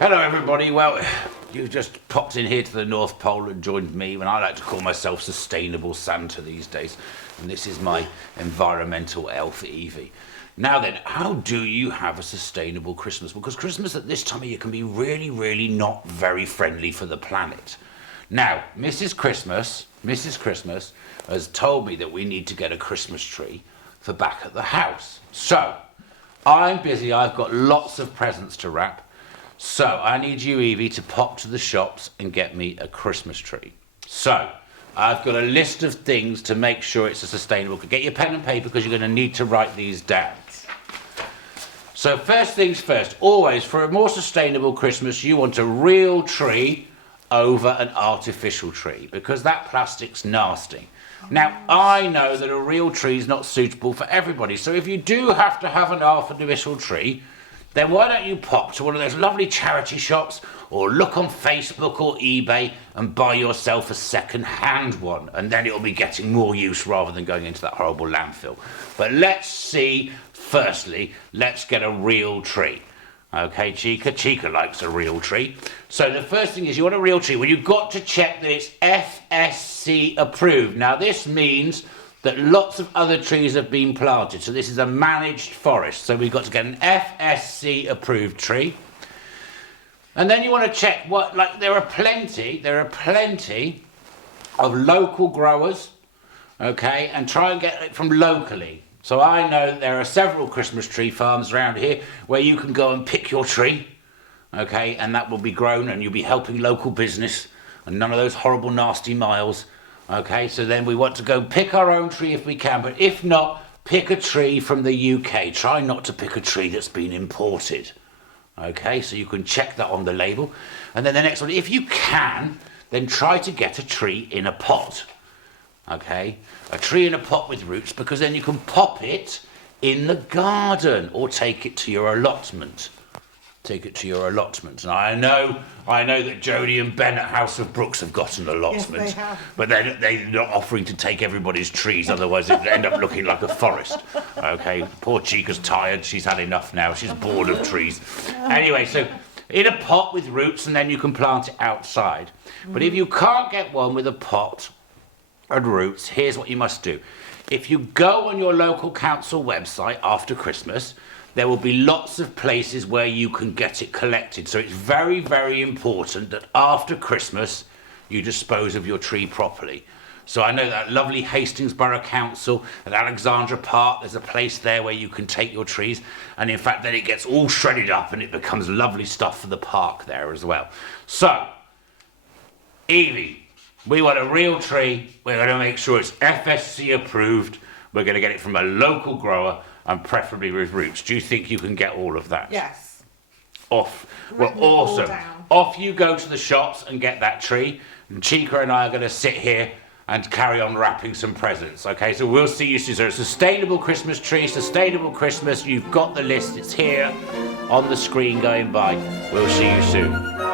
Hello everybody, well, you've just popped in here to the North Pole and joined me when I like to call myself Sustainable Santa these days. And this is my environmental elf, Evie. Now then, how do you have a sustainable Christmas? Because Christmas at this time of year can be really not very friendly for the planet. Now, Mrs. Christmas has told me that we need to get a Christmas tree for back at the house. So, I'm busy, I've got lots of presents to wrap. So, I need you, Evie, to pop to the shops and get me a Christmas tree. So, I've got a list of things to make sure it's a sustainable. Get your pen and paper because you're going to need to write these down. So, first things first, always for a more sustainable Christmas, you want a real tree over an artificial tree because that plastic's nasty. Now, I know that a real tree is not suitable for everybody. So, if you do have to have an artificial tree, then why don't you pop to one of those lovely charity shops or look on Facebook or eBay and buy yourself a second-hand one, and then it'll be getting more use rather than going into that horrible landfill. But let's see, firstly, let's get a real tree. Okay, Chica? Chica likes a real tree. So the first thing is you want a real tree. Well, you've got to check that it's FSC approved. Now, this means that lots of other trees have been planted. So this is a managed forest. So we've got to get an FSC approved tree. And then you want to check there are plenty of local growers, okay, and try and get it from locally. So I know there are several Christmas tree farms around here where you can go and pick your tree, okay, and that will be grown and you'll be helping local business and none of those horrible nasty miles. Okay, so then we want to go pick our own tree if we can, but if not, pick a tree from the UK. Try not to pick a tree that's been imported. Okay, so you can check that on the label. And then the next one, if you can, then try to get a tree in a pot. Okay, a tree in a pot with roots, because then you can pop it in the garden or take it to your allotment. Take it to your allotment. And I know that Jodie and Ben at House of Brooks have got an allotment, yes, they have. but they're not offering to take everybody's trees, otherwise it'd end up looking like a forest. Okay, poor Chica's tired, she's had enough now, she's bored of trees. Anyway, so in a pot with roots, and then you can plant it outside. But if you can't get one with a pot and roots, here's what you must do. If you go on your local council website after Christmas, there will be lots of places where you can get it collected. So it's very important that after Christmas, you dispose of your tree properly. So I know that lovely Hastings Borough Council at Alexandra Park, there's a place there where you can take your trees. And in fact, then it gets all shredded up and it becomes lovely stuff for the park there as well. So, Evie, we want a real tree. We're going to make sure it's FSC approved. We're going to get it from a local grower and preferably with roots. Do you think you can get all of that? Yes. Off. Well, awesome. Off you go to the shops and get that tree. And Chica and I are going to sit here and carry on wrapping some presents. Okay, so we'll see you soon. So, sustainable Christmas tree, sustainable Christmas. You've got the list. It's here on the screen going by. We'll see you soon.